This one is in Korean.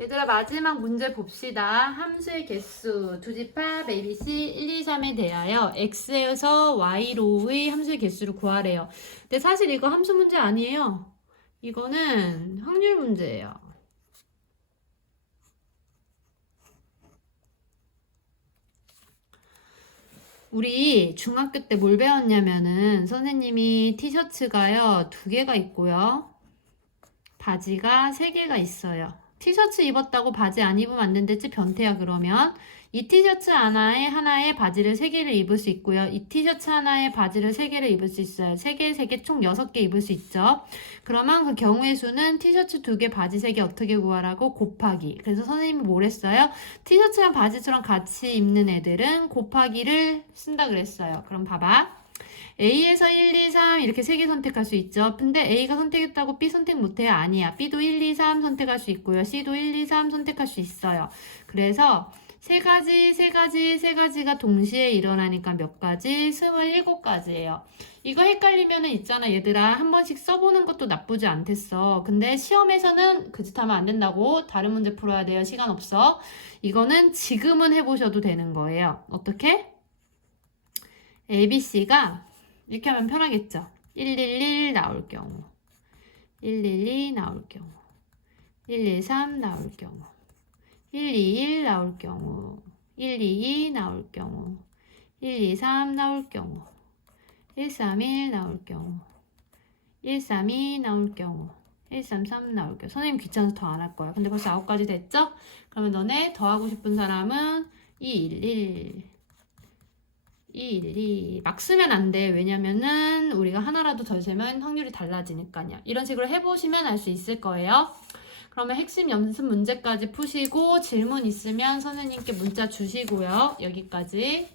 얘들아 마지막 문제 봅시다. 함수의 개수 두 집합 ABC 1, 2, 3에 대하여 x에서 y로의 함수의 개수를 구하래요. 근데 사실 이거 함수 문제 아니에요. 이거는 확률 문제예요. 우리 중학교 때 뭘 배웠냐면은 선생님이 티셔츠가요 두 개가 있고요. 바지가 세 개가 있어요. 티셔츠 입었다고 바지 안 입으면 안 된댔지 변태야 그러면 이 티셔츠 하나에 하나에 바지를 세 개를 입을 수 있고요. 이 티셔츠 하나에 바지를 세 개를 입을 수 있어요. 세 개, 세 개 총 여섯 개 입을 수 있죠. 그러면 그 경우의 수는 티셔츠 두 개, 바지 세 개 어떻게 구하라고 곱하기. 그래서 선생님이 뭘 했어요? 티셔츠랑 바지처럼 같이 입는 애들은 곱하기를 쓴다 그랬어요. 그럼 봐봐. A에서 1, 2, 3 이렇게 세 개 선택할 수 있죠. 근데 A가 선택했다고 B 선택 못해요? 아니야. B도 1, 2, 3 선택할 수 있고요. C도 1, 2, 3 선택할 수 있어요. 그래서 세 가지, 세 가지, 세 가지가 동시에 일어나니까 몇 가지? 27가지예요. 이거 헷갈리면은 있잖아, 얘들아. 한 번씩 써보는 것도 나쁘지 않댔어. 근데 시험에서는 그 짓 하면 안 된다고. 다른 문제 풀어야 돼요. 시간 없어. 이거는 지금은 해보셔도 되는 거예요. 어떻게? ABC가 이렇게 하면 편하겠죠. 111 나올 경우, 112 나올 경우, 113 나올 경우, 121 나올 경우, 122 나올 경우, 123 나올 경우, 131 나올 경우, 132 나올 경우, 133 나올 경우. 선생님 귀찮아서 더 안 할 거야. 근데 벌써 9가지 됐죠? 그러면 너네 더 하고 싶은 사람은 211. 212. 막 쓰면 안 돼. 왜냐면은 우리가 하나라도 더 세면 확률이 달라지니까요. 이런 식으로 해보시면 알 수 있을 거예요. 그러면 핵심 연습 문제까지 푸시고 질문 있으면 선생님께 문자 주시고요. 여기까지.